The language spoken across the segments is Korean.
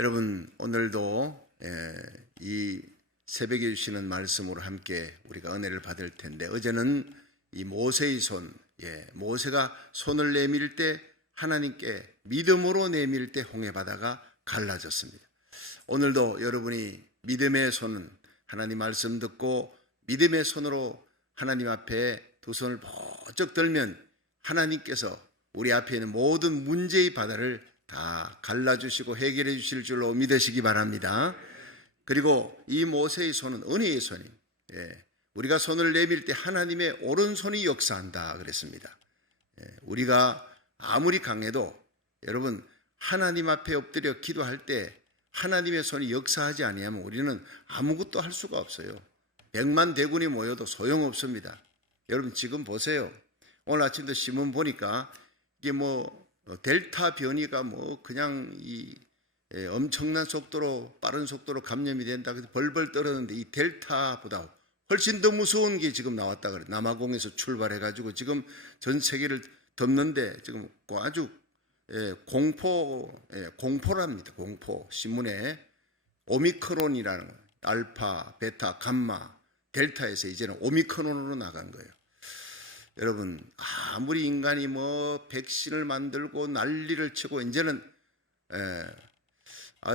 여러분, 오늘도 이 새벽에 주시는 말씀으로 함께 우리가 은혜를 받을 텐데, 어제는 이 모세의 손, 모세가 손을 내밀 때 하나님께 믿음으로 내밀 때 홍해 바다가 갈라졌습니다. 오늘도 여러분이 믿음의 손은 하나님 말씀 듣고 믿음의 손으로 하나님 앞에 두 손을 번쩍 들면 하나님께서 우리 앞에 있는 모든 문제의 바다를 다 갈라주시고 해결해 주실 줄로 믿으시기 바랍니다. 그리고 이 모세의 손은 은혜의 손이, 우리가 손을 내밀 때 하나님의 오른손이 역사한다 그랬습니다. 우리가 아무리 강해도 여러분, 하나님 앞에 엎드려 기도할 때 하나님의 손이 역사하지 아니하면 우리는 아무것도 할 수가 없어요. 100만 대군이 모여도 소용없습니다. 여러분, 지금 보세요. 오늘 아침도 신문 보니까 이게 델타 변이가 그냥 엄청난 속도로, 빠른 속도로 감염이 된다 그래서 벌벌 떨었는데, 이 델타보다 훨씬 더 무서운 게 지금 나왔다 그래요. 남아공에서 출발해가지고 지금 전 세계를 덮는데 지금 아주 공포랍니다. 공포. 신문에 오미크론이라는 거, 알파, 베타, 감마, 델타에서 이제는 오미크론으로 나간 거예요. 여러분, 아무리 인간이 백신을 만들고 난리를 치고, 이제는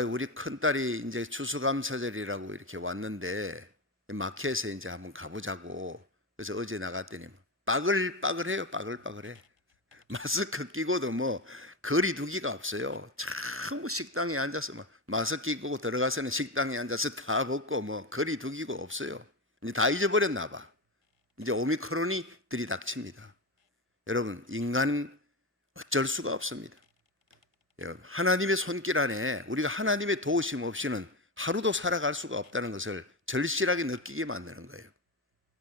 우리 큰딸이 이제 추수감사절이라고 이렇게 왔는데 마켓에 이제 한번 가보자고. 그래서 어제 나갔더니 빠글빠글해요. 빠글빠글해. 마스크 끼고도 거리 두기가 없어요. 참 식당에 앉아서 마스크 끼고 들어가서는 식당에 앉아서 다 벗고 거리 두기가 없어요. 이제 다 잊어버렸나 봐. 이제 오미크론이 들이닥칩니다. 여러분, 인간은 어쩔 수가 없습니다. 하나님의 손길 안에 우리가 하나님의 도우심 없이는 하루도 살아갈 수가 없다는 것을 절실하게 느끼게 만드는 거예요.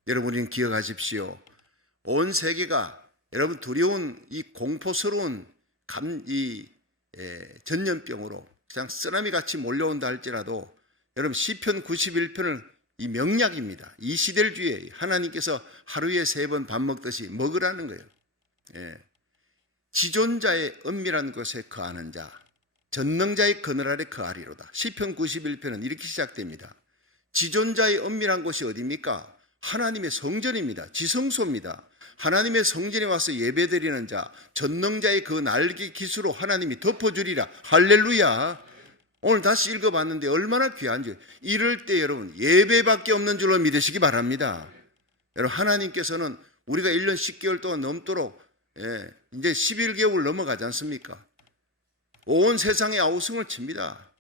여러분은 기억하십시오. 온 세계가 여러분 두려운 이 공포스러운 전염병으로 그냥 쓰나미같이 몰려온다 할지라도, 여러분 시편 91편을 이 명약입니다. 이 시대를 주에 하나님께서 하루에 3번 밥 먹듯이 먹으라는 거예요. 지존자의 은밀한 곳에 거하는 자, 전능자의 그늘 아래 거하리로다. 시편 91편은 이렇게 시작됩니다. 지존자의 은밀한 곳이 어디입니까? 하나님의 성전입니다. 지성소입니다. 하나님의 성전에 와서 예배드리는 자, 전능자의 그 날개 깃으로 하나님이 덮어주리라. 할렐루야. 오늘 다시 읽어봤는데 얼마나 귀한지. 이럴 때 여러분, 예배밖에 없는 줄로 믿으시기 바랍니다. 여러분, 하나님께서는 우리가 1년 10개월 동안 넘도록 이제 11개월 넘어가지 않습니까? 온 세상에 아우성을 칩니다.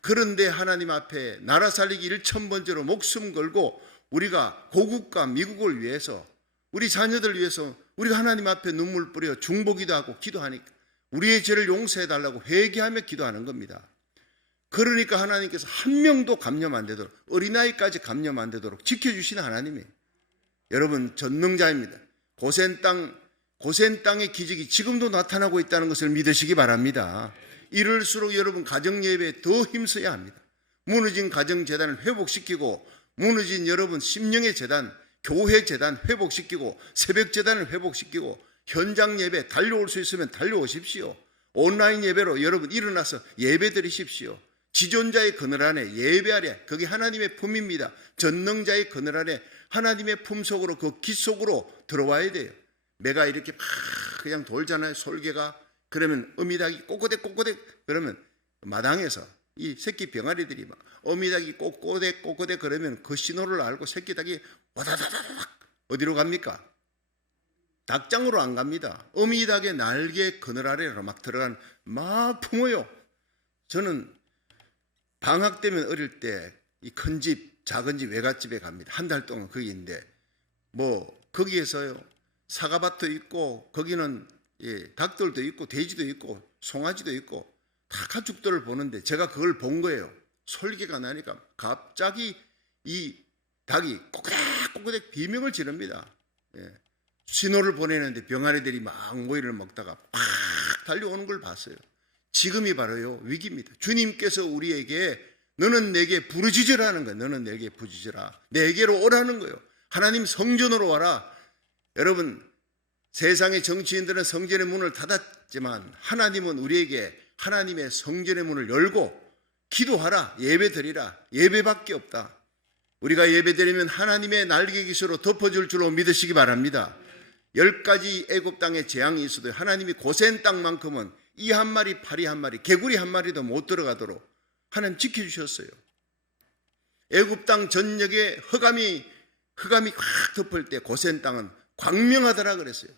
그런데 하나님 앞에 나라 살리기 1000번째로 목숨 걸고 우리가 고국과 미국을 위해서, 우리 자녀들 위해서 우리가 하나님 앞에 눈물 뿌려 중보기도 하고 기도하니까 우리의 죄를 용서해달라고 회개하며 기도하는 겁니다. 그러니까 하나님께서 한 명도 감염 안 되도록, 어린아이까지 감염 안 되도록 지켜주시는 하나님이에요. 여러분, 전능자입니다. 고센 땅의 기적이 지금도 나타나고 있다는 것을 믿으시기 바랍니다. 이럴수록 여러분, 가정예배에 더 힘써야 합니다. 무너진 가정재단을 회복시키고, 무너진 여러분 심령의 재단, 교회 재단 회복시키고, 새벽재단을 회복시키고, 현장 예배 달려올 수 있으면 달려오십시오. 온라인 예배로 여러분 일어나서 예배 드리십시오. 지존자의 그늘 안에, 예배 아래, 그게 하나님의 품입니다. 전능자의 그늘 안에 하나님의 품 속으로, 그 깃 속으로 들어와야 돼요. 매가 이렇게 막 그냥 돌잖아요, 솔개가. 그러면 어미닭이 꼬꼬댁 그러면 마당에서 이 새끼 병아리들이 막 어미닭이 꼬꼬댁 그러면 그 신호를 알고 새끼 닭이 와다다다닥 어디로 갑니까? 닭장으로 안 갑니다. 어미닭의 날개 그늘 아래로 막 막 품어요. 저는 방학 되면 어릴 때 이 큰 집, 작은 집, 외갓집에 갑니다. 한 달 동안 거기 있는데 거기에서요, 사과밭도 있고, 거기는 닭들도 있고, 돼지도 있고, 송아지도 있고, 다 가축들을 보는데 제가 그걸 본 거예요. 솔개가 나니까 갑자기 이 닭이 꼬꼬댁 비명을 지릅니다. 신호를 보내는데 병아리들이 막 모이를 먹다가 팍 달려오는 걸 봤어요. 지금이 바로요, 위기입니다. 주님께서 우리에게 너는 내게 부르짖으라는 거예요. 너는 내게 부르짖으라. 내게로 오라는 거예요. 하나님 성전으로 와라. 여러분, 세상의 정치인들은 성전의 문을 닫았지만 하나님은 우리에게 하나님의 성전의 문을 열고 기도하라, 예배 드리라. 예배밖에 없다. 우리가 예배 드리면 하나님의 날개 깃으로 덮어줄 줄로 믿으시기 바랍니다. 10가지 애굽 땅에 재앙이 있어도 하나님이 고센 땅만큼은 이 한 마리, 파리 한 마리, 개구리 한 마리도 못 들어가도록 하나님 지켜주셨어요. 애굽 땅 전역에 흑암이 확 덮을 때 고센 땅은 광명하더라 그랬어요.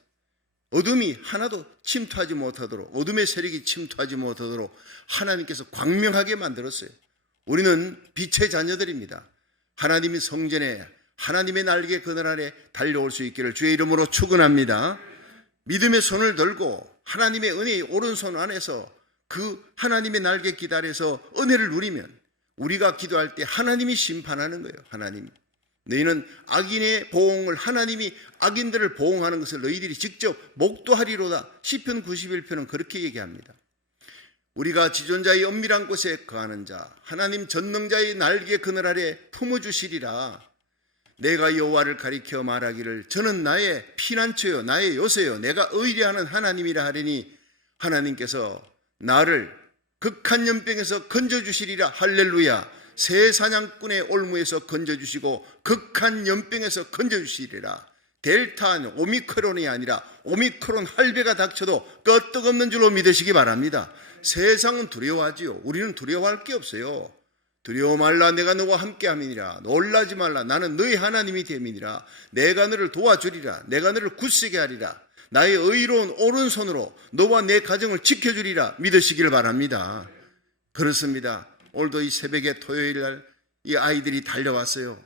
어둠이 하나도 침투하지 못하도록, 어둠의 세력이 침투하지 못하도록 하나님께서 광명하게 만들었어요. 우리는 빛의 자녀들입니다. 하나님이 성전에 하나님의 날개 그늘 아래 달려올 수 있기를 주의 이름으로 축원합니다. 믿음의 손을 들고 하나님의 은혜의 오른손 안에서 그 하나님의 날개 기다려서 은혜를 누리면 우리가 기도할 때 하나님이 심판하는 거예요. 하나님, 너희는 악인의 보응을, 하나님이 악인들을 보응하는 것을 너희들이 직접 목도하리로다. 시편 91편은 그렇게 얘기합니다. 우리가 지존자의 은밀한 곳에 거하는 자, 하나님 전능자의 날개 그늘 아래 품어주시리라. 내가 여호와를 가리켜 말하기를 저는 나의 피난처요 나의 요새요 내가 의뢰하는 하나님이라 하리니 하나님께서 나를 극한 연병에서 건져주시리라. 할렐루야. 새 사냥꾼의 올무에서 건져주시고 극한 연병에서 건져주시리라. 델타, 오미크론이 아니라 오미크론 할배가 닥쳐도 끄떡없는 줄로 믿으시기 바랍니다. 세상은 두려워하지요. 우리는 두려워할 게 없어요. 두려워 말라, 내가 너와 함께함이니라. 놀라지 말라, 나는 너희 하나님이 됨이니라. 내가 너를 도와주리라. 내가 너를 굳세게 하리라. 나의 의로운 오른손으로 너와 내 가정을 지켜주리라. 믿으시기를 바랍니다. 그렇습니다. 오늘도 이 새벽에 토요일날 이 아이들이 달려왔어요.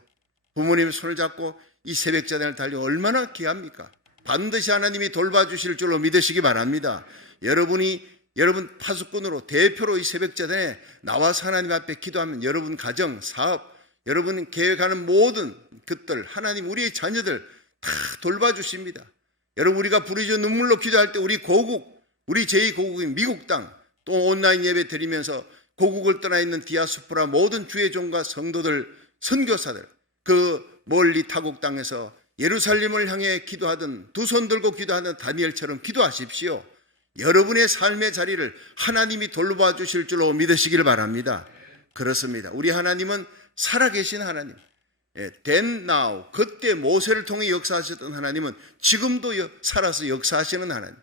부모님 손을 잡고 이 새벽자단을 달려 얼마나 귀합니까? 반드시 하나님이 돌봐주실 줄로 믿으시기 바랍니다. 여러분 파수꾼으로 대표로 이 새벽자단에 나와서 하나님 앞에 기도하면 여러분 가정, 사업, 여러분 계획하는 모든 것들 하나님 우리의 자녀들 다 돌봐주십니다. 여러분 우리가 부르짖어 눈물로 기도할 때 우리 고국, 우리 제2고국인 미국 땅 또 온라인 예배 드리면서 고국을 떠나 있는 디아스포라 모든 주의 종과 성도들, 선교사들 그 멀리 타국 땅에서 예루살렘을 향해 기도하던 두 손 들고 기도하는 다니엘처럼 기도하십시오. 여러분의 삶의 자리를 하나님이 돌봐 주실 줄로 믿으시기를 바랍니다. 그렇습니다. 우리 하나님은 살아계신 하나님. then now, 그때 모세를 통해 역사하셨던 하나님은 지금도 살아서 역사하시는 하나님.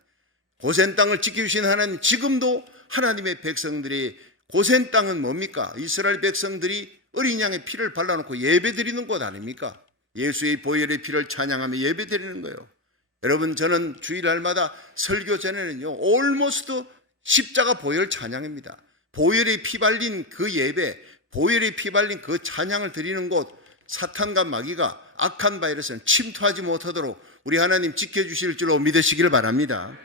고센 땅을 지켜주신 하나님, 지금도 하나님의 백성들이, 고센 땅은 뭡니까? 이스라엘 백성들이 어린 양의 피를 발라놓고 예배드리는 곳 아닙니까? 예수의 보혈의 피를 찬양하며 예배드리는 거예요. 여러분 저는 주일날마다 설교 전에는요 almost 십자가 보혈 찬양입니다. 보혈의 피 발린 그 예배, 보혈의 피 발린 그 찬양을 드리는 곳, 사탄과 마귀가 악한 바이러스는 침투하지 못하도록 우리 하나님 지켜주실 줄로 믿으시기를 바랍니다.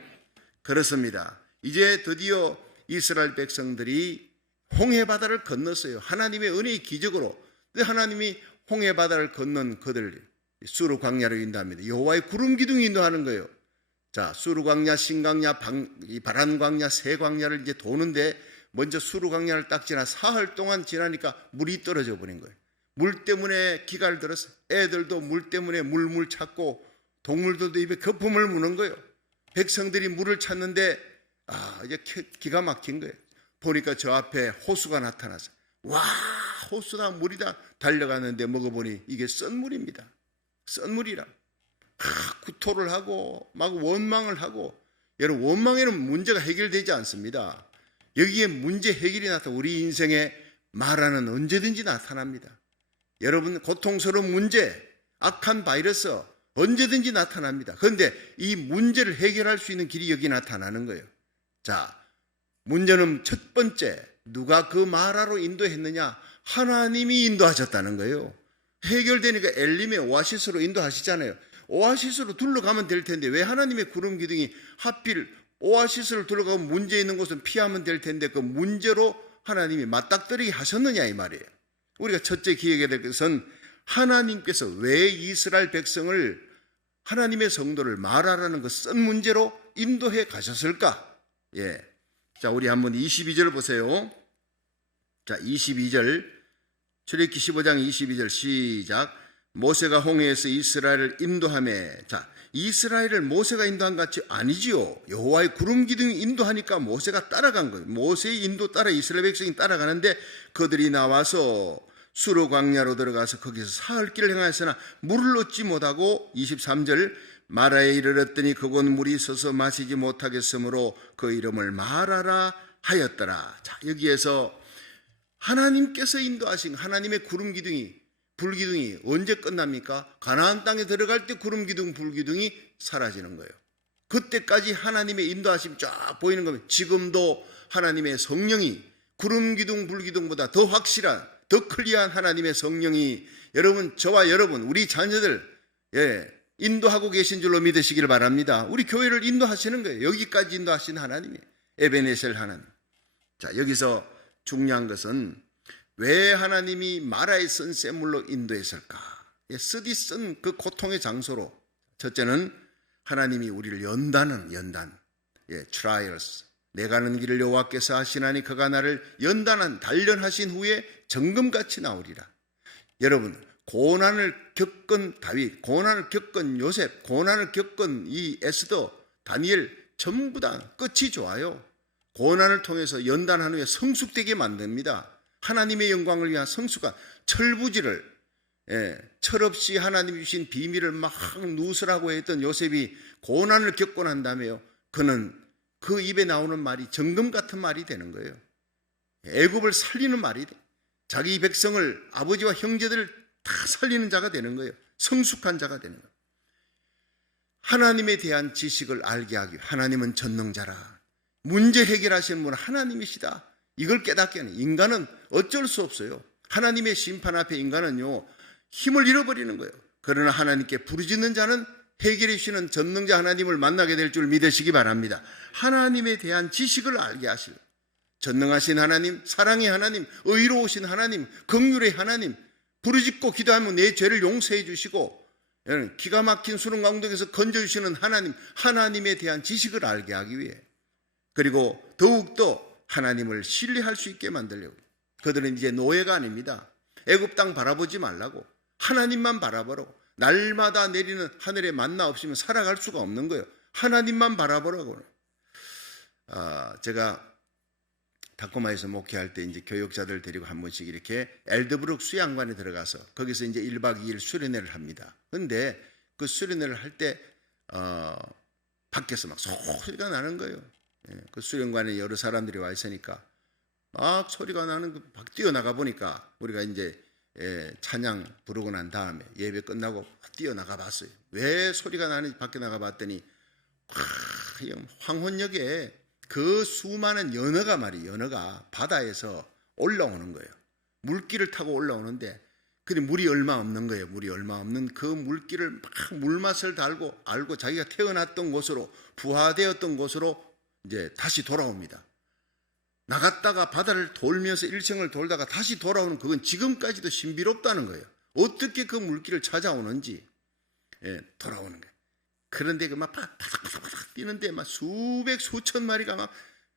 그렇습니다. 이제 드디어 이스라엘 백성들이 홍해바다를 건넜어요. 하나님의 은혜의 기적으로. 하나님이 홍해바다를 건넌 그들 수르 광야로 인도합니다. 여호와의 구름 기둥이 인도하는 거예요. 자, 수르 광야, 신광야, 바란 광야, 새 광야를 이제 도는데 먼저 수르 광야를 딱 지나 사흘 동안 지나니까 물이 떨어져 버린 거예요. 물 때문에 기가를 들었어요. 애들도 물 때문에 물물 찾고 동물들도 입에 거품을 무는 거예요. 백성들이 물을 찾는데 이제 기가 막힌 거예요. 보니까 저 앞에 호수가 나타나서 와, 호수다 물이다 달려가는데 먹어보니 이게 썬물입니다. 썬물이라 구토를 하고 막 원망을 하고. 여러분 원망에는 문제가 해결되지 않습니다. 여기에 문제 해결이 나타나 우리 인생에 마라는 언제든지 나타납니다. 여러분 고통스러운 문제, 악한 바이러스 언제든지 나타납니다. 그런데 이 문제를 해결할 수 있는 길이 여기 나타나는 거예요. 자, 문제는 첫 번째, 누가 그 마라로 인도했느냐? 하나님이 인도하셨다는 거예요. 해결되니까 엘림의 오아시스로 인도하시잖아요. 오아시스로 둘러가면 될 텐데 왜 하나님의 구름 기둥이 하필 오아시스를 둘러가면 문제 있는 곳은 피하면 될 텐데 그 문제로 하나님이 맞닥뜨리게 하셨느냐 이 말이에요. 우리가 첫째 기억해야 될 것은 하나님께서 왜 이스라엘 백성을, 하나님의 성도를 마라라는 그 쓴 문제로 인도해 가셨을까? 자, 우리 한번 22절 보세요. 자, 22절 출애굽기 15장 22절 시작. 모세가 홍해에서 이스라엘을 인도하매. 자, 이스라엘을 모세가 인도한 것 같이 아니지요. 여호와의 구름 기둥이 인도하니까 모세가 따라간 거예요. 모세의 인도 따라 이스라엘 백성이 따라가는데 그들이 나와서 수르 광야로 들어가서 거기서 사흘 길을 행하였으나 물을 얻지 못하고 23절 마라에 이르렀더니 그곳 물이 서서 마시지 못하겠으므로 그 이름을 마라라 하였더라. 자, 여기에서 하나님께서 인도하신 하나님의 구름 기둥이 불기둥이 언제 끝납니까? 가나안 땅에 들어갈 때 구름기둥 불기둥이 사라지는 거예요. 그때까지 하나님의 인도하심이 쫙 보이는 겁니다. 지금도 하나님의 성령이 구름기둥 불기둥보다 더 확실한 더 클리어한 하나님의 성령이 여러분, 저와 여러분, 우리 자녀들 인도하고 계신 줄로 믿으시기를 바랍니다. 우리 교회를 인도하시는 거예요. 여기까지 인도하신 하나님이 에베네셀 하나님. 자, 여기서 중요한 것은 왜 하나님이 마라에 쓴 샘물로 인도했을까? 쓰디 쓴 그 고통의 장소로. 첫째는 하나님이 우리를 연단, trials. 내 가는 길을 여호와께서 하시나니 그가 나를 연단한 단련하신 후에 정금같이 나오리라. 여러분, 고난을 겪은 다윗, 고난을 겪은 요셉, 고난을 겪은 이 에스더, 다니엘 전부 다 끝이 좋아요. 고난을 통해서 연단한 후에 성숙되게 만듭니다. 하나님의 영광을 위한 성숙한 철부지를 철없이 하나님이 주신 비밀을 막 누설하고 했던 요셉이 고난을 겪고 난 다음에요, 그는 그 입에 나오는 말이 정금 같은 말이 되는 거예요. 애굽을 살리는 말이 돼. 자기 백성을, 아버지와 형제들을 다 살리는 자가 되는 거예요. 성숙한 자가 되는 거예요. 하나님에 대한 지식을 알게 하기, 하나님은 전능자라. 문제 해결하시는 분은 하나님이시다. 이걸 깨닫게 하는, 인간은 어쩔 수 없어요. 하나님의 심판 앞에 인간은요, 힘을 잃어버리는 거예요. 그러나 하나님께 부르짖는 자는 해결해 주시는 전능자 하나님을 만나게 될 줄 믿으시기 바랍니다. 하나님에 대한 지식을 알게 하실, 전능하신 하나님, 사랑의 하나님, 의로우신 하나님, 긍휼의 하나님, 부르짖고 기도하면 내 죄를 용서해 주시고 기가 막힌 수렁 강동에서 건져주시는 하나님, 하나님에 대한 지식을 알게 하기 위해, 그리고 더욱더 하나님을 신뢰할 수 있게 만들려고. 그들은 이제 노예가 아닙니다. 애굽 땅 바라보지 말라고, 하나님만 바라보라고. 날마다 내리는 하늘의 만나 없으면 살아갈 수가 없는 거예요. 하나님만 바라보라고. 제가 다코마에서 목회할 때 이제 교육자들 데리고 한 번씩 이렇게 엘드브룩 수양관에 들어가서 거기서 이제 1박 2일 수련회를 합니다. 근데 그 수련회를 할 때 밖에서 막 소리가 나는 거예요. 그 수련관에 여러 사람들이 와 있으니까 막 소리가 나는 그 밖 뛰어나가 보니까, 우리가 이제 찬양 부르고 난 다음에 예배 끝나고 뛰어나가 봤어요. 왜 소리가 나는지 밖에 나가 봤더니 황혼역에 그 수많은 연어가 바다에서 올라오는 거예요. 물길을 타고 올라오는데, 근데 물이 얼마 없는 거예요. 물이 얼마 없는 그 물길을 막 물맛을 알고 자기가 태어났던 곳으로, 부화되었던 곳으로 이제 다시 돌아옵니다. 나갔다가 바다를 돌면서 일생을 돌다가 다시 돌아오는, 그건 지금까지도 신비롭다는 거예요. 어떻게 그 물길을 찾아오는지 돌아오는 거예요. 그런데 그 막 바닥바닥 뛰는데 막 수천 마리가 막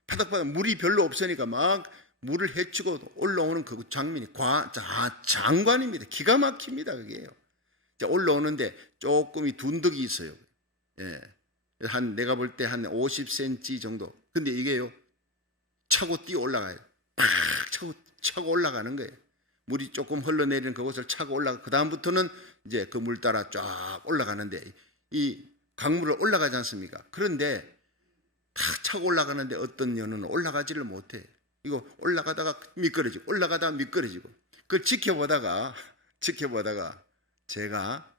바닥바닥, 물이 별로 없으니까 막 물을 헤치고 올라오는 그 장면이 장관입니다. 기가 막힙니다. 그게요. 올라오는데 조금이 둔덕이 있어요. 내가 볼 때 한 50cm 정도. 근데 이게요, 차고 뛰어 올라가요. 팍 차고 올라가는 거예요. 물이 조금 흘러내리는 그곳을 차고 올라가. 그 다음부터는 이제 그 물 따라 쫙 올라가는데, 이 강물을 올라가지 않습니까? 그런데 탁 차고 올라가는데 어떤 연어는 올라가지를 못해. 이거 올라가다가 미끄러지고, 올라가다가 미끄러지고. 그걸 지켜보다가 제가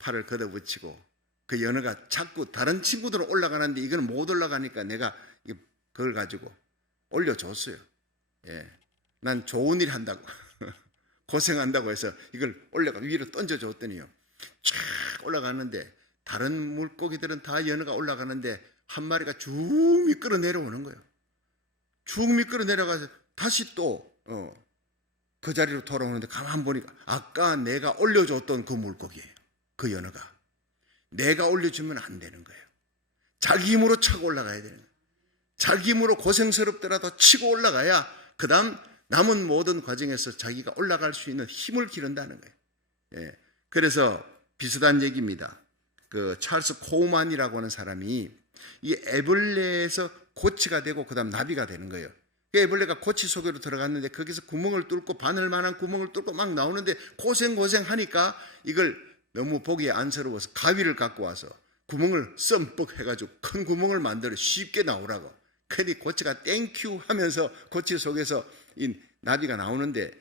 팔을 걷어붙이고, 그 연어가 자꾸 다른 친구들은 올라가는데 이건 못 올라가니까 내가 그걸 가지고 올려줬어요. 난 좋은 일 한다고 고생한다고 해서 이걸 위로 던져줬더니요, 쫙 올라가는데 다른 물고기들은 다 연어가 올라가는데 한 마리가 쭉 미끄러 내려오는 거예요. 쭉 미끄러 내려가서 다시 또 그 자리로 돌아오는데 가만 보니까 아까 내가 올려줬던 그 물고기예요. 그 연어가. 내가 올려주면 안 되는 거예요. 자기 힘으로 차고 올라가야 되는 거예요. 자기 힘으로 고생스럽더라도 치고 올라가야 그 다음 남은 모든 과정에서 자기가 올라갈 수 있는 힘을 기른다는 거예요. 그래서 비슷한 얘기입니다. 그 찰스 코우만이라고 하는 사람이 이 애벌레에서 고치가 되고 그다음 나비가 되는 거예요. 애벌레가 고치 속으로 들어갔는데 거기서 구멍을 뚫고 바늘만한 구멍을 뚫고 막 나오는데 고생하니까 이걸 너무 보기에 안쓰러워서 가위를 갖고 와서 구멍을 썸뻑 해가지고 큰 구멍을 만들어 쉽게 나오라고. 그런데 고치가 땡큐 하면서 고치 속에서 이 나비가 나오는데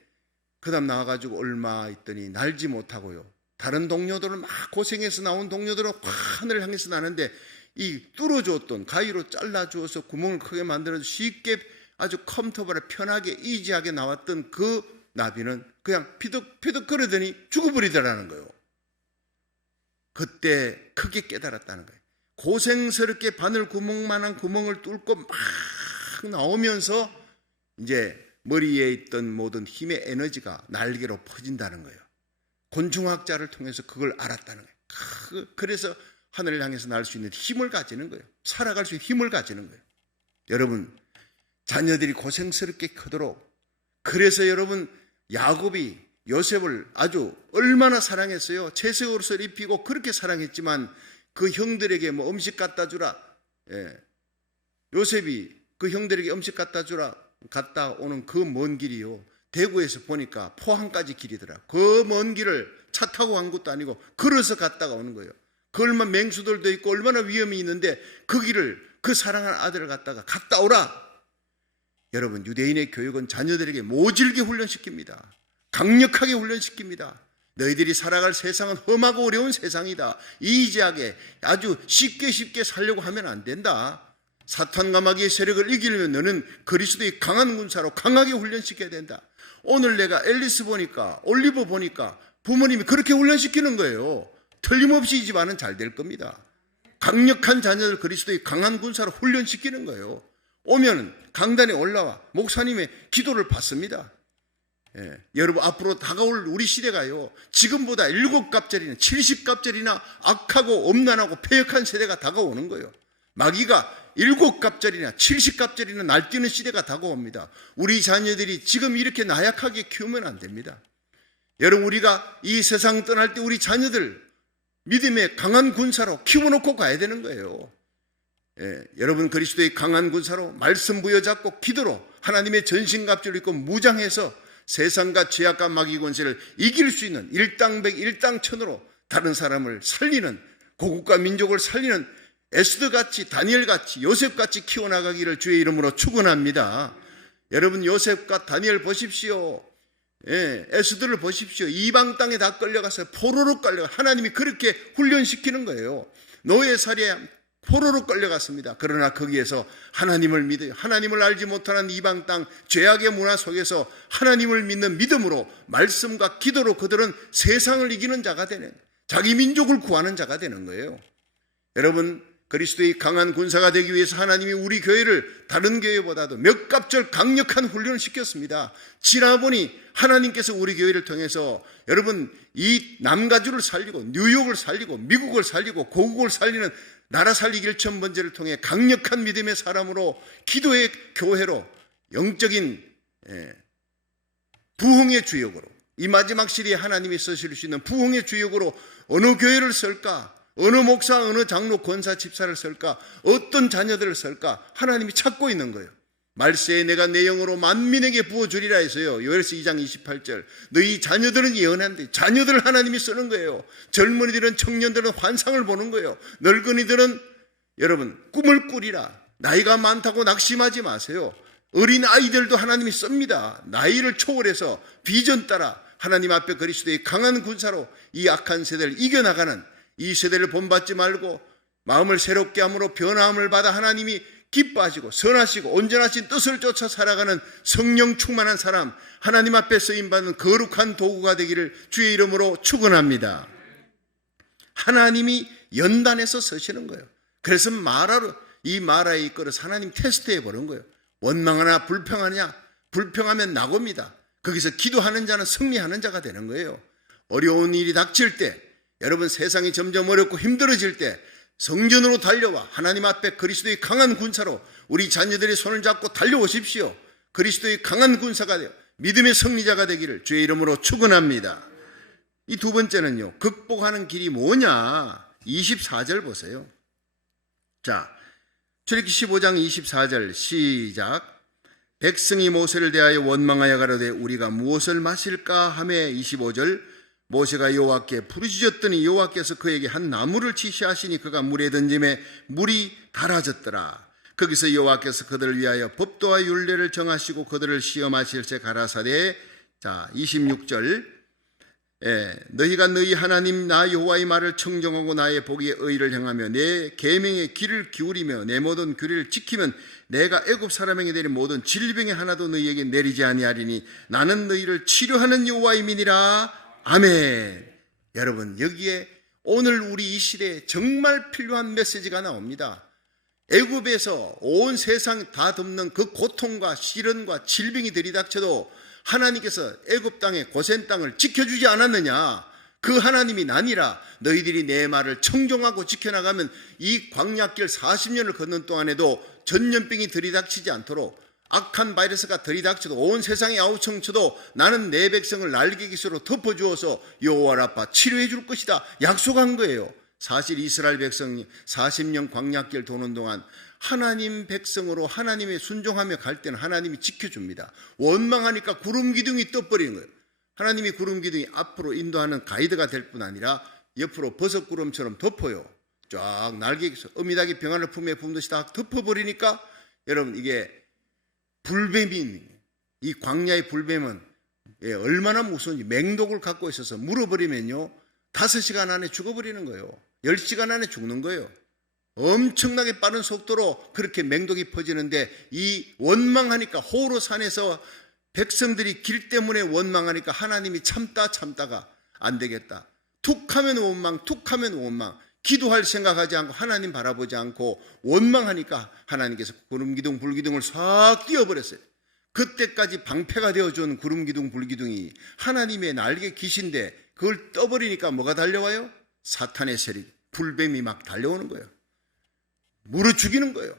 그다음 나와가지고 얼마 있더니 날지 못하고요. 다른 동료들은 막 고생해서 나온 동료들은 하늘을 향해서 나는데 이 뚫어줬던 가위로 잘라주어서 구멍을 크게 만들어서 쉽게 아주 컴fortable 편하게 이지하게 나왔던 그 나비는 그냥 피득피득 거리더니 죽어버리더라는 거예요. 그때 크게 깨달았다는 거예요. 고생스럽게 바늘 구멍만한 구멍을 뚫고 막 나오면서 이제 머리에 있던 모든 힘의 에너지가 날개로 퍼진다는 거예요. 곤충학자를 통해서 그걸 알았다는 거예요. 그래서 하늘을 향해서 날 수 있는 힘을 가지는 거예요. 살아갈 수 있는 힘을 가지는 거예요. 여러분, 자녀들이 고생스럽게 크도록, 그래서 여러분 야곱이 요셉을 아주 얼마나 사랑했어요. 채색옷을 입히고 그렇게 사랑했지만 그 형들에게 뭐 음식 갖다 주라. 요셉이 그 형들에게 음식 갖다 주라 갔다 오는 그 먼 길이요. 대구에서 보니까 포항까지 길이더라. 그 먼 길을 차 타고 간 것도 아니고 걸어서 갔다가 오는 거예요. 그 얼마나 맹수들도 있고 얼마나 위험이 있는데 그 길을 그 사랑하는 아들을 갖다가 갔다 오라. 여러분, 유대인의 교육은 자녀들에게 모질게 훈련시킵니다. 강력하게 훈련시킵니다. 너희들이 살아갈 세상은 험하고 어려운 세상이다. 이지하게 아주 쉽게 살려고 하면 안 된다. 사탄과 마귀의 세력을 이기려면 너는 그리스도의 강한 군사로 강하게 훈련시켜야 된다. 오늘 내가 앨리스 보니까, 올리버 보니까 부모님이 그렇게 훈련시키는 거예요. 틀림없이 이 집안은 잘 될 겁니다. 강력한 자녀들 그리스도의 강한 군사로 훈련시키는 거예요. 오면 강단에 올라와 목사님의 기도를 받습니다. 여러분, 앞으로 다가올 우리 시대가요, 지금보다 7갑절이나 70갑절이나 악하고 엄난하고 패역한 세대가 다가오는 거예요. 마귀가 7갑절이나 70갑절이나 날뛰는 시대가 다가옵니다. 우리 자녀들이 지금 이렇게 나약하게 키우면 안 됩니다. 여러분, 우리가 이 세상 떠날 때 우리 자녀들 믿음의 강한 군사로 키워놓고 가야 되는 거예요. 여러분, 그리스도의 강한 군사로 말씀 부여잡고 기도로 하나님의 전신갑주를 입고 무장해서 세상과 죄악과 마귀 권세를 이길 수 있는 일당백 일당천으로 다른 사람을 살리는, 고국과 민족을 살리는 에스더같이, 다니엘같이, 요셉같이 키워나가기를 주의 이름으로 축원합니다. 여러분, 요셉과 다니엘 보십시오. 에스더를 보십시오. 이방 땅에 다 끌려가서 포로로 끌려가. 하나님이 그렇게 훈련시키는 거예요. 노예살이에 포로로 끌려갔습니다. 그러나 거기에서 하나님을 믿어요. 하나님을 알지 못하는 이방 땅 죄악의 문화 속에서 하나님을 믿는 믿음으로 말씀과 기도로 그들은 세상을 이기는 자가 되는, 자기 민족을 구하는 자가 되는 거예요. 여러분, 그리스도의 강한 군사가 되기 위해서 하나님이 우리 교회를 다른 교회보다도 몇 갑절 강력한 훈련을 시켰습니다. 지나보니 하나님께서 우리 교회를 통해서 여러분 이 남가주를 살리고 뉴욕을 살리고 미국을 살리고 고국을 살리는 나라 살리기 1,000번째를 통해 강력한 믿음의 사람으로, 기도의 교회로, 영적인 부흥의 주역으로, 이 마지막 시대에 하나님이 쓰실 수 있는 부흥의 주역으로 어느 교회를 쓸까? 어느 목사, 어느 장로, 권사, 집사를 쓸까? 어떤 자녀들을 쓸까? 하나님이 찾고 있는 거예요. 말세에 내가 내 영으로 만민에게 부어주리라 해서요. 요엘서 2장 28절. 너희 자녀들은 예언한데, 자녀들을 하나님이 쓰는 거예요. 젊은이들은, 청년들은 환상을 보는 거예요. 늙은이들은 여러분 꿈을 꾸리라. 나이가 많다고 낙심하지 마세요. 어린 아이들도 하나님이 씁니다. 나이를 초월해서 비전 따라 하나님 앞에 그리스도의 강한 군사로 이 악한 세대를 이겨나가는, 이 세대를 본받지 말고 마음을 새롭게 함으로 변화함을 받아 하나님이 기뻐하시고 선하시고 온전하신 뜻을 쫓아 살아가는 성령 충만한 사람, 하나님 앞에 쓰임받는 거룩한 도구가 되기를 주의 이름으로 축원합니다. 하나님이 연단해서 쓰시는 거예요. 그래서 이 마라에 이끌어서 하나님 테스트해 보는 거예요. 원망하나 불평하냐? 불평하면 낙오입니다. 거기서 기도하는 자는 승리하는 자가 되는 거예요. 어려운 일이 닥칠 때, 여러분 세상이 점점 어렵고 힘들어질 때 성전으로 달려와 하나님 앞에 그리스도의 강한 군사로 우리 자녀들의 손을 잡고 달려오십시오. 그리스도의 강한 군사가 되어 믿음의 승리자가 되기를 주의 이름으로 축원합니다. 이 두 번째는요, 극복하는 길이 뭐냐? 24절 보세요. 자, 출애굽기 15장 24절 시작. 백성이 모세를 대하여 원망하여 가로되 우리가 무엇을 마실까 하며 25절 모세가 여호와께 부르짖었더니 여호와께서 그에게 한 나무를 지시하시니 그가 물에 던짐에 물이 달아졌더라. 거기서 여호와께서 그들을 위하여 법도와 율례를 정하시고 그들을 시험하실새 가라사대. 자, 26절 너희가 너희 하나님 나 여호와의 말을 청정하고 나의 복의 의를 행하며 내 계명의 귀를 기울이며 내 모든 규례를 지키면 내가 애굽 사람에게 내린 모든 질병의 하나도 너희에게 내리지 아니하리니 나는 너희를 치료하는 여호와의 민이라. 아멘. 여러분, 여기에 오늘 우리 이 시대에 정말 필요한 메시지가 나옵니다. 애굽에서 온 세상 다 덮는 그 고통과 시련과 질병이 들이닥쳐도 하나님께서 애굽 땅의 고센 땅을 지켜주지 않았느냐? 그 하나님이 나니라. 너희들이 내 말을 청종하고 지켜나가면 이 광야길 40년을 걷는 동안에도 전염병이 들이닥치지 않도록, 악한 바이러스가 들이닥쳐도 온 세상에 아우성쳐도 나는 내 백성을 날개 깃으로 덮어주어서 여호와 라파 치료해 줄 것이다 약속한 거예요. 사실 이스라엘 백성이 40년 광야길 도는 동안 하나님 백성으로 하나님의 순종하며 갈 때는 하나님이 지켜줍니다. 원망하니까 구름 기둥이 떠버리는 거예요. 하나님이 구름 기둥이 앞으로 인도하는 가이드가 될 뿐 아니라 옆으로 버섯 구름처럼 덮어요. 쫙 날개에서 어미닭이 병아를 품에 품듯이 다 덮어버리니까 여러분, 이게 불뱀이, 이 광야의 불뱀은 얼마나 무서운지 맹독을 갖고 있어서 물어버리면요 5시간 안에 죽어버리는 거예요. 10시간 안에 죽는 거예요. 엄청나게 빠른 속도로 그렇게 맹독이 퍼지는데, 이 원망하니까 호로산에서 백성들이 길 때문에 원망하니까 하나님이 참다가 안 되겠다. 툭하면 원망, 툭하면 원망. 기도할 생각하지 않고 하나님 바라보지 않고 원망하니까 하나님께서 구름기둥 불기둥을 싹 띄워버렸어요. 그때까지 방패가 되어준 구름기둥 불기둥이 하나님의 날개 깃인데 그걸 떠버리니까 뭐가 달려와요? 사탄의 세력, 불뱀이 막 달려오는 거예요. 물어 죽이는 거예요.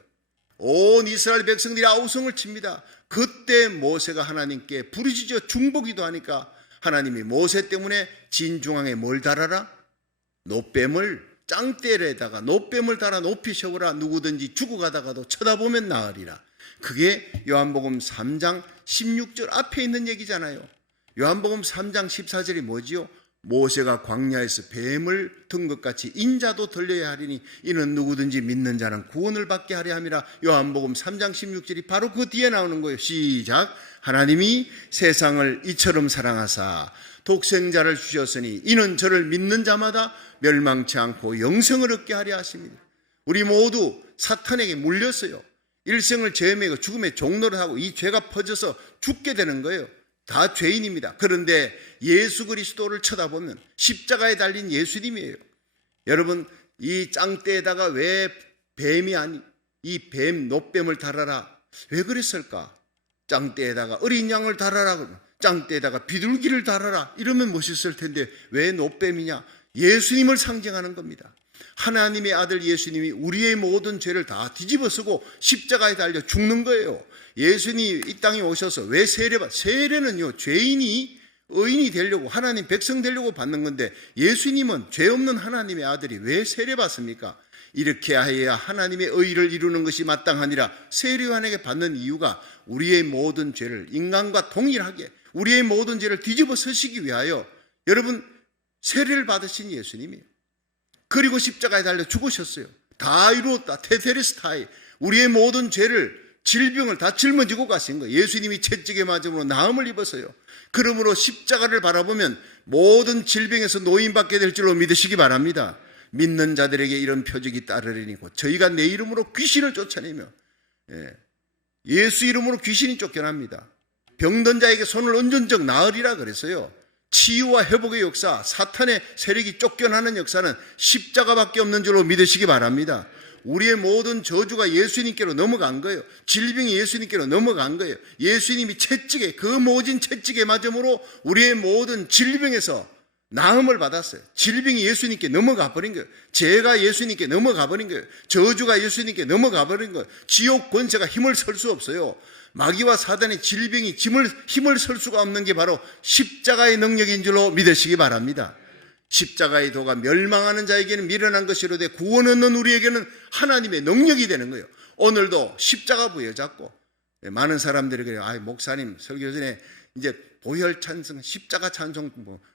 온 이스라엘 백성들이 아우성을 칩니다. 그때 모세가 하나님께 부르짖어 중보기도 하니까 하나님이 모세 때문에 진중앙에 뭘 달아라? 노뱀을, 짱대에다가 노뱀을 달아 높이 세우라. 누구든지 죽어가다가도 쳐다보면 나으리라. 그게 요한복음 3장 16절 앞에 있는 얘기잖아요. 요한복음 3장 14절이 뭐지요? 모세가 광야에서 뱀을 든 것 같이 인자도 들려야 하리니 이는 누구든지 믿는 자는 구원을 받게 하려 함이라. 요한복음 3장 16절이 바로 그 뒤에 나오는 거예요. 시작. 하나님이 세상을 이처럼 사랑하사 독생자를 주셨으니 이는 저를 믿는 자마다 멸망치 않고 영생을 얻게 하려 하십니다. 우리 모두 사탄에게 물렸어요. 일생을 죄에 매고 죽음의 종로를 하고 이 죄가 퍼져서 죽게 되는 거예요. 다 죄인입니다. 그런데 예수 그리스도를 쳐다보면 십자가에 달린 예수님이에요. 여러분, 이 짱대에다가 왜 뱀이 아니, 이 뱀, 노뱀을 달아라. 왜 그랬을까? 짱대에다가 어린 양을 달아라. 짱대에다가 비둘기를 달아라. 이러면 멋있을 텐데 왜 노뱀이냐? 예수님을 상징하는 겁니다. 하나님의 아들 예수님이 우리의 모든 죄를 다 뒤집어쓰고 십자가에 달려 죽는 거예요. 예수님이 이 땅에 오셔서 왜 세례는요, 죄인이 의인이 되려고, 하나님 백성 되려고 받는 건데, 예수님은 죄 없는 하나님의 아들이 왜 세례받습니까? 이렇게 하여야 하나님의 의를 이루는 것이 마땅하니라. 세례요한에게 받는 이유가 우리의 모든 죄를, 인간과 동일하게 우리의 모든 죄를 뒤집어 쓰시기 위하여 여러분 세례를 받으신 예수님이에요. 그리고 십자가에 달려 죽으셨어요. 다 이루었다. 테테레스타이. 우리의 모든 죄를, 질병을 다 짊어지고 가신 거예요. 예수님이 채찍에 맞음으로 나음을 입었어요. 그러므로 십자가를 바라보면 모든 질병에서 노인받게 될 줄로 믿으시기 바랍니다. 믿는 자들에게 이런 표적이 따르리니 곧 저희가 내 이름으로 귀신을 쫓아내며, 예수 이름으로 귀신이 쫓겨납니다. 병든 자에게 손을 얹은 적 나으리라 그랬어요. 치유와 회복의 역사, 사탄의 세력이 쫓겨나는 역사는 십자가밖에 없는 줄로 믿으시기 바랍니다. 우리의 모든 저주가 예수님께로 넘어간 거예요. 질병이 예수님께로 넘어간 거예요. 예수님이 채찍에, 그 모진 채찍에 맞음으로 우리의 모든 질병에서 나음을 받았어요. 질병이 예수님께 넘어가 버린 거예요. 죄가 예수님께 넘어가 버린 거예요. 저주가 예수님께 넘어가 버린 거예요. 지옥 권세가 힘을 쓸 수 없어요. 마귀와 사단의 질병이 힘을 쓸 수가 없는 게 바로 십자가의 능력인 줄로 믿으시기 바랍니다. 십자가의 도가 멸망하는 자에게는 미련한 것이로되 구원 얻는 우리에게는 하나님의 능력이 되는 거예요. 오늘도 십자가 부여잡고 많은 사람들이 그래요. 목사님 설교 전에 이제 보혈 찬송, 십자가 찬송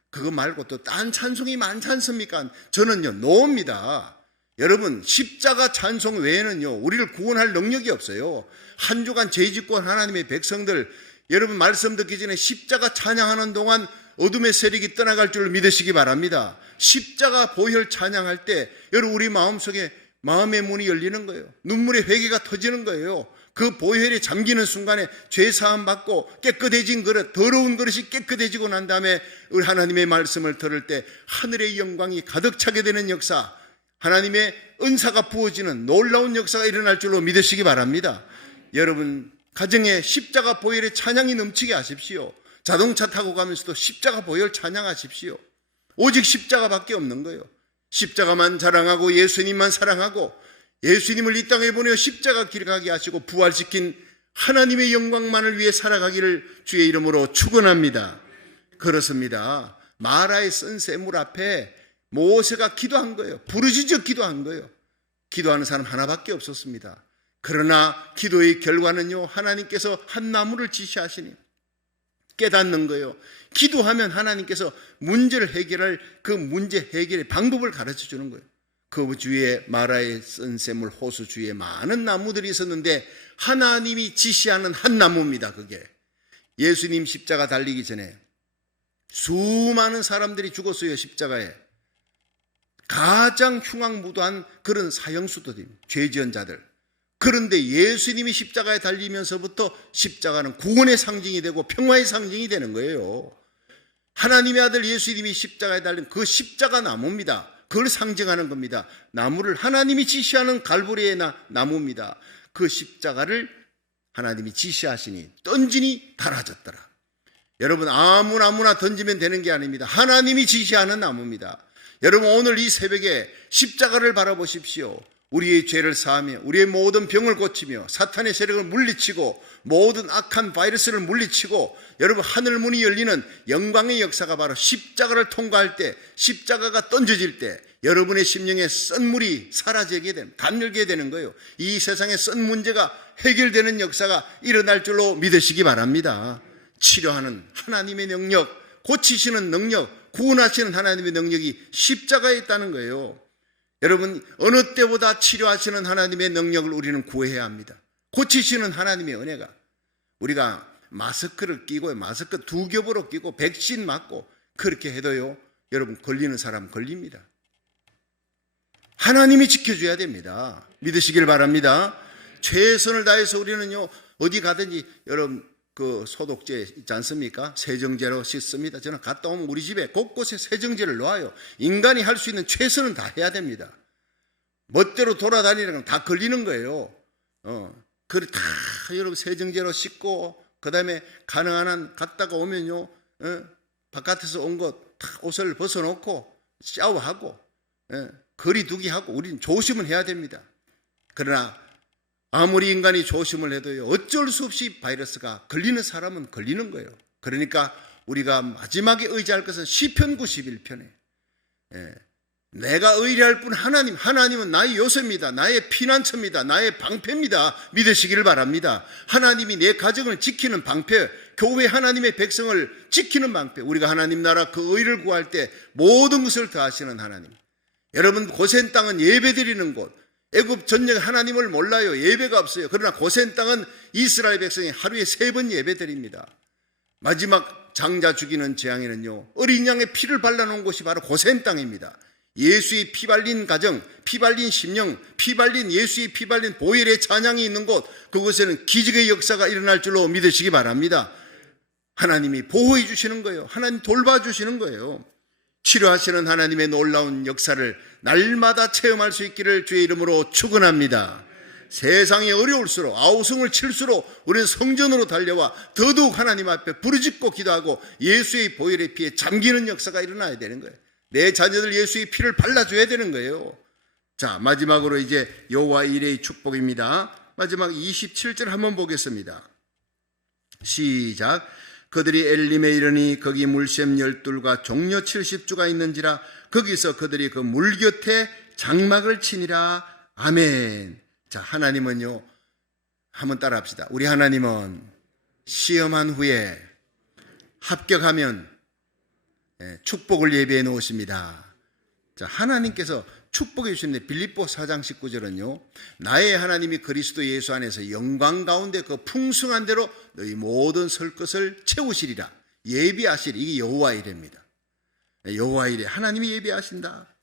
그거 말고 또 딴 찬송이 많지 않습니까? 저는요 노입니다. 여러분 십자가 찬송 외에는요 우리를 구원할 능력이 없어요. 한 주간 죄짓고 하나님의 백성들 여러분 말씀 듣기 전에 십자가 찬양하는 동안 어둠의 세력이 떠나갈 줄 믿으시기 바랍니다. 십자가 보혈 찬양할 때 여러분 우리 마음속에 마음의 문이 열리는 거예요. 눈물의 회개가 터지는 거예요. 그 보혈이 잠기는 순간에 죄사함 받고 깨끗해진 그릇, 더러운 그릇이 깨끗해지고 난 다음에 우리 하나님의 말씀을 들을 때 하늘의 영광이 가득 차게 되는 역사, 하나님의 은사가 부어지는 놀라운 역사가 일어날 줄로 믿으시기 바랍니다. 여러분 가정에 십자가 보혈의 찬양이 넘치게 하십시오. 자동차 타고 가면서도 십자가 보혈 찬양하십시오. 오직 십자가밖에 없는 거예요. 십자가만 자랑하고 예수님만 사랑하고 예수님을 이 땅에 보내어 십자가 길 가게 하시고 부활시킨 하나님의 영광만을 위해 살아가기를 주의 이름으로 축원합니다. 그렇습니다. 마라의 쓴 샘물 앞에 모세가 기도한 거예요. 부르짖어 기도한 거예요. 기도하는 사람 하나밖에 없었습니다. 그러나 기도의 결과는요 하나님께서 한 나무를 지시하시니 깨닫는 거예요. 기도하면 하나님께서 문제를 해결할 그 문제 해결의 방법을 가르쳐 주는 거예요. 그 주위에 마라의 쓴 샘물 호수 주위에 많은 나무들이 있었는데 하나님이 지시하는 한 나무입니다. 그게 예수님 십자가 달리기 전에 수많은 사람들이 죽었어요. 십자가에 가장 흉악무도한 그런 사형수도들, 죄지은 자들. 그런데 예수님이 십자가에 달리면서부터 십자가는 구원의 상징이 되고 평화의 상징이 되는 거예요. 하나님의 아들 예수님이 십자가에 달린 그 십자가 나무입니다. 그걸 상징하는 겁니다. 나무를 하나님이 지시하는 갈보리의 나무입니다. 그 십자가를 하나님이 지시하시니 던지니 달아졌더라. 여러분 아무나 던지면 되는 게 아닙니다. 하나님이 지시하는 나무입니다. 여러분 오늘 이 새벽에 십자가를 바라보십시오. 우리의 죄를 사하며 우리의 모든 병을 고치며 사탄의 세력을 물리치고 모든 악한 바이러스를 물리치고 여러분 하늘문이 열리는 영광의 역사가 바로 십자가를 통과할 때 십자가가 던져질 때 여러분의 심령에 쓴 물이 사라지게 되는 가늘게 되는 거예요. 이 세상의 쓴 문제가 해결되는 역사가 일어날 줄로 믿으시기 바랍니다. 치료하는 하나님의 능력, 고치시는 능력, 구원하시는 하나님의 능력이 십자가에 있다는 거예요. 여러분 어느 때보다 치료하시는 하나님의 능력을 우리는 구해야 합니다. 고치시는 하나님의 은혜가 우리가 마스크를 끼고 마스크 2겹으로 끼고 백신 맞고 그렇게 해도요 여러분 걸리는 사람 걸립니다. 하나님이 지켜줘야 됩니다. 믿으시길 바랍니다. 최선을 다해서 우리는요 어디 가든지 여러분 그 소독제 있지 않습니까? 세정제로 씻습니다. 저는 갔다 오면 우리 집에 곳곳에 세정제를 놓아요. 인간이 할 수 있는 최선은 다 해야 됩니다. 멋대로 돌아다니는 건 다 걸리는 거예요. 그래 다 여러분 세정제로 씻고 그 다음에 가능한 한 갔다가 오면요 바깥에서 온 것 다 옷을 벗어놓고 샤워하고 거리두기 하고 우리는 조심은 해야 됩니다. 그러나 아무리 인간이 조심을 해도요 어쩔 수 없이 바이러스가 걸리는 사람은 걸리는 거예요. 그러니까 우리가 마지막에 의지할 것은 시편 91편에 내가 의뢰할 분 하나님은 나의 요새입니다. 나의 피난처입니다. 나의 방패입니다. 믿으시기를 바랍니다. 하나님이 내 가정을 지키는 방패, 교회 하나님의 백성을 지키는 방패, 우리가 하나님 나라 그 의를 구할 때 모든 것을 다하시는 하나님. 여러분 고센 땅은 예배드리는 곳, 애굽 전역에 하나님을 몰라요. 예배가 없어요. 그러나 고센 땅은 이스라엘 백성이 하루에 3번 예배드립니다. 마지막 장자 죽이는 재앙에는요 어린 양의 피를 발라놓은 곳이 바로 고센 땅입니다. 예수의 피 발린 가정, 피 발린 심령, 피 발린 예수의 피 발린 보혈의 찬양이 있는 곳, 그곳에는 기적의 역사가 일어날 줄로 믿으시기 바랍니다. 하나님이 보호해 주시는 거예요. 하나님 돌봐주시는 거예요. 치료하시는 하나님의 놀라운 역사를 날마다 체험할 수 있기를 주의 이름으로 축원합니다. 세상이 어려울수록 아우성을 칠수록 우리는 성전으로 달려와 더더욱 하나님 앞에 부르짖고 기도하고 예수의 보혈의 피에 잠기는 역사가 일어나야 되는 거예요. 내 자녀들 예수의 피를 발라줘야 되는 거예요. 자, 마지막으로 이제 여호와 이레의 축복입니다. 마지막 27절 한번 보겠습니다. 시작. 그들이 엘림에 이르니 거기 물샘 12과 종려 70주가 있는지라 거기서 그들이 그 물 곁에 장막을 치니라. 아멘. 자, 하나님은요, 한번 따라 합시다. 우리 하나님은 시험한 후에 합격하면 축복을 예비해 놓으십니다. 자, 하나님께서 축복해 주시는데 빌립보 4장 19절은요, 나의 하나님이 그리스도 예수 안에서 영광 가운데 그 풍성한 대로 너희 모든 설 것을 채우시리라. 예비하시리. 이게 여호와 이레입니다. 여호와 이레. 하나님이 예비하신다.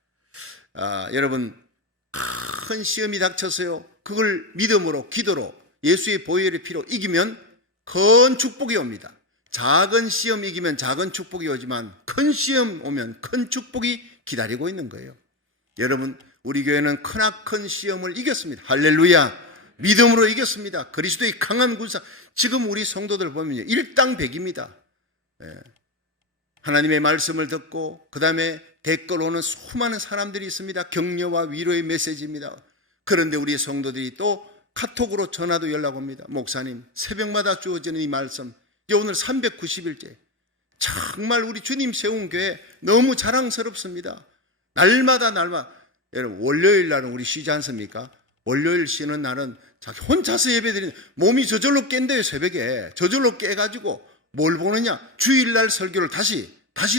여러분, 큰 시험이 닥쳤어요. 그걸 믿음으로 기도로 예수의 보혈의 피로 이기면 큰 축복이 옵니다. 작은 시험 이기면 작은 축복이 오지만 큰 시험 오면 큰 축복이 기다리고 있는 거예요. 여러분, 우리 교회는 크나큰 시험을 이겼습니다. 할렐루야. 믿음으로 이겼습니다. 그리스도의 강한 군사. 지금 우리 성도들 보면요, 일당백입니다. 하나님의 말씀을 듣고 그 다음에 댓글 오는 수많은 사람들이 있습니다. 격려와 위로의 메시지입니다. 그런데 우리 성도들이 또 카톡으로 전화도 연락 옵니다. 목사님, 새벽마다 주어지는 이 말씀, 오늘 390일째 정말 우리 주님 세운 교회 너무 자랑스럽습니다. 날마다 여러분, 월요일 날은 우리 쉬지 않습니까? 월요일 쉬는 날은 자기 혼자서 예배드리는, 몸이 저절로 깬대요. 새벽에 저절로 깨가지고 뭘 보느냐, 주일날 설교를 다시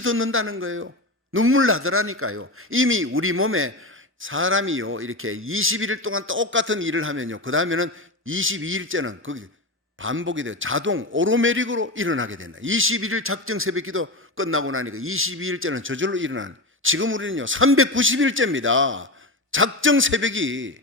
듣는다는 거예요. 눈물 나더라니까요. 이미 우리 몸에 사람이요, 이렇게 21일 동안 똑같은 일을 하면요, 그 다음에는 22일째는 그게 반복이 돼요. 자동 오토매틱으로 일어나게 된다. 21일 작정 새벽기도 끝나고 나니까 22일째는 저절로 일어나는. 지금 우리는요 390일째입니다. 작정 새벽이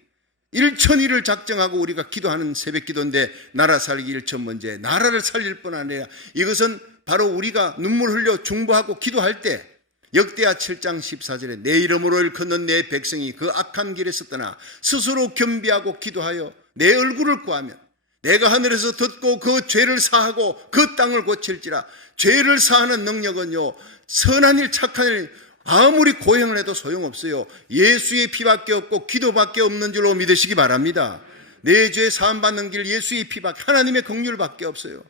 1000일을 작정하고 우리가 기도하는 새벽기도인데, 나라 살기 1천 번째, 나라를 살릴 뿐 아니라 이것은 바로 우리가 눈물 흘려 중보하고 기도할 때, 역대하 7장 14절에 내 이름으로 일컫는 내 백성이 그 악한 길에서 떠나 스스로 겸비하고 기도하여 내 얼굴을 구하면 내가 하늘에서 듣고 그 죄를 사하고 그 땅을 고칠지라. 죄를 사하는 능력은요, 선한 일 착한 일 아무리 고행을 해도 소용없어요. 예수의 피밖에 없고 기도밖에 없는 줄로 믿으시기 바랍니다. 내 죄 사함받는 길 예수의 피밖에, 하나님의 긍휼밖에 없어요.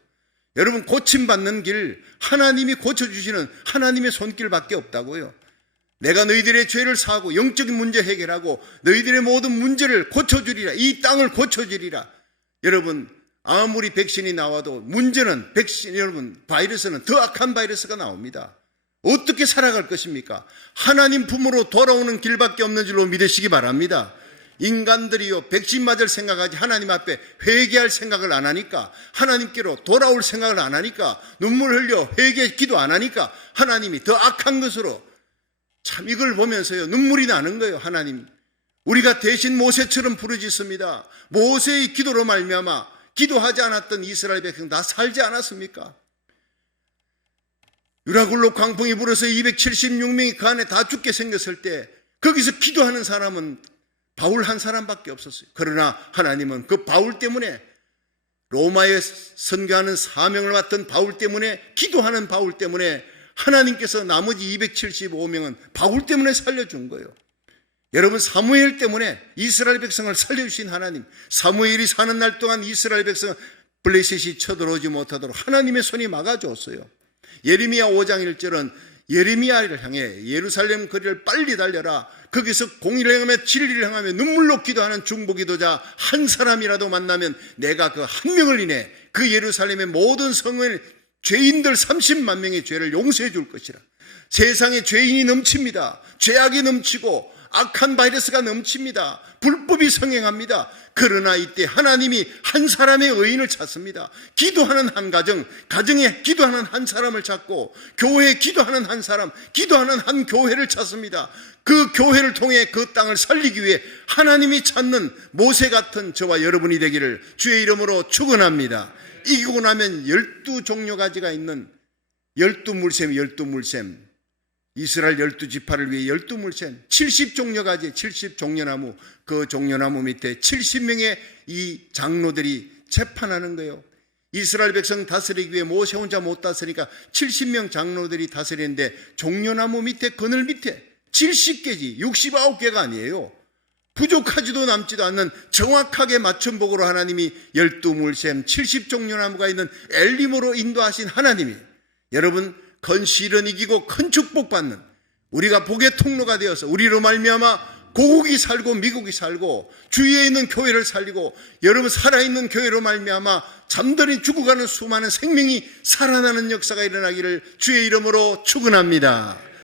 여러분, 고침받는 길 하나님이 고쳐주시는 하나님의 손길밖에 없다고요. 내가 너희들의 죄를 사하고 영적인 문제 해결하고 너희들의 모든 문제를 고쳐주리라. 이 땅을 고쳐주리라. 여러분, 아무리 백신이 나와도 문제는 여러분, 바이러스는 더 악한 바이러스가 나옵니다. 어떻게 살아갈 것입니까? 하나님 품으로 돌아오는 길밖에 없는 줄로 믿으시기 바랍니다. 인간들이요, 백신 맞을 생각하지 하나님 앞에 회개할 생각을 안 하니까, 하나님께로 돌아올 생각을 안 하니까, 눈물 흘려 회개 기도 안 하니까 하나님이 더 악한 것으로, 참 이걸 보면서요 눈물이 나는 거예요. 하나님, 우리가 대신 모세처럼 부르짖습니다. 모세의 기도로 말미암아 기도하지 않았던 이스라엘 백성 다 살지 않았습니까? 유라굴로 광풍이 불어서 276명이 그 안에 다 죽게 생겼을 때 거기서 기도하는 사람은 바울 한 사람밖에 없었어요. 그러나 하나님은 그 바울 때문에, 로마에 선교하는 사명을 맡은 바울 때문에, 기도하는 바울 때문에 하나님께서 나머지 275명은 바울 때문에 살려준 거예요. 여러분, 사무엘 때문에 이스라엘 백성을 살려주신 하나님, 사무엘이 사는 날 동안 이스라엘 백성은 블레셋이 쳐들어오지 못하도록 하나님의 손이 막아줬어요. 예레미야 5장 1절은 예레미야를 향해 예루살렘 거리를 빨리 달려라. 거기서 공의를 행하며 진리를 행하며 눈물로 기도하는 중보기도자 한 사람이라도 만나면 내가 그 한 명을 인해 그 예루살렘의 모든 성을, 죄인들 30만 명의 죄를 용서해 줄 것이라. 세상에 죄인이 넘칩니다. 죄악이 넘치고 악한 바이러스가 넘칩니다. 불법이 성행합니다. 그러나 이때 하나님이 한 사람의 의인을 찾습니다. 기도하는 한 가정, 가정에 기도하는 한 사람을 찾고, 교회에 기도하는 한 사람, 기도하는 한 교회를 찾습니다. 그 교회를 통해 그 땅을 살리기 위해 하나님이 찾는 모세 같은 저와 여러분이 되기를 주의 이름으로 축원합니다. 이기고 나면 12종려가지가 있는 12물샘, 이스라엘 12지파를 위해 12물샘 70종려가지 70종려나무, 그 종려나무 밑에 70명의 이 장로들이 재판하는 거예요. 이스라엘 백성 다스리기 위해 모세 혼자 못 다스리니까 70명 장로들이 다스리는데 종려나무 밑에, 그늘 밑에 70개지 69개가 아니에요. 부족하지도 남지도 않는 정확하게 맞춤복으로 하나님이 12물샘 70종려나무가 있는 엘림으로 인도하신 하나님이 여러분 건실은 이기고 큰 축복받는 우리가 복의 통로가 되어서 우리로 말미암아 고국이 살고 미국이 살고 주위에 있는 교회를 살리고 여러분 살아있는 교회로 말미암아 잠들이 죽어가는 수많은 생명이 살아나는 역사가 일어나기를 주의 이름으로 축원합니다.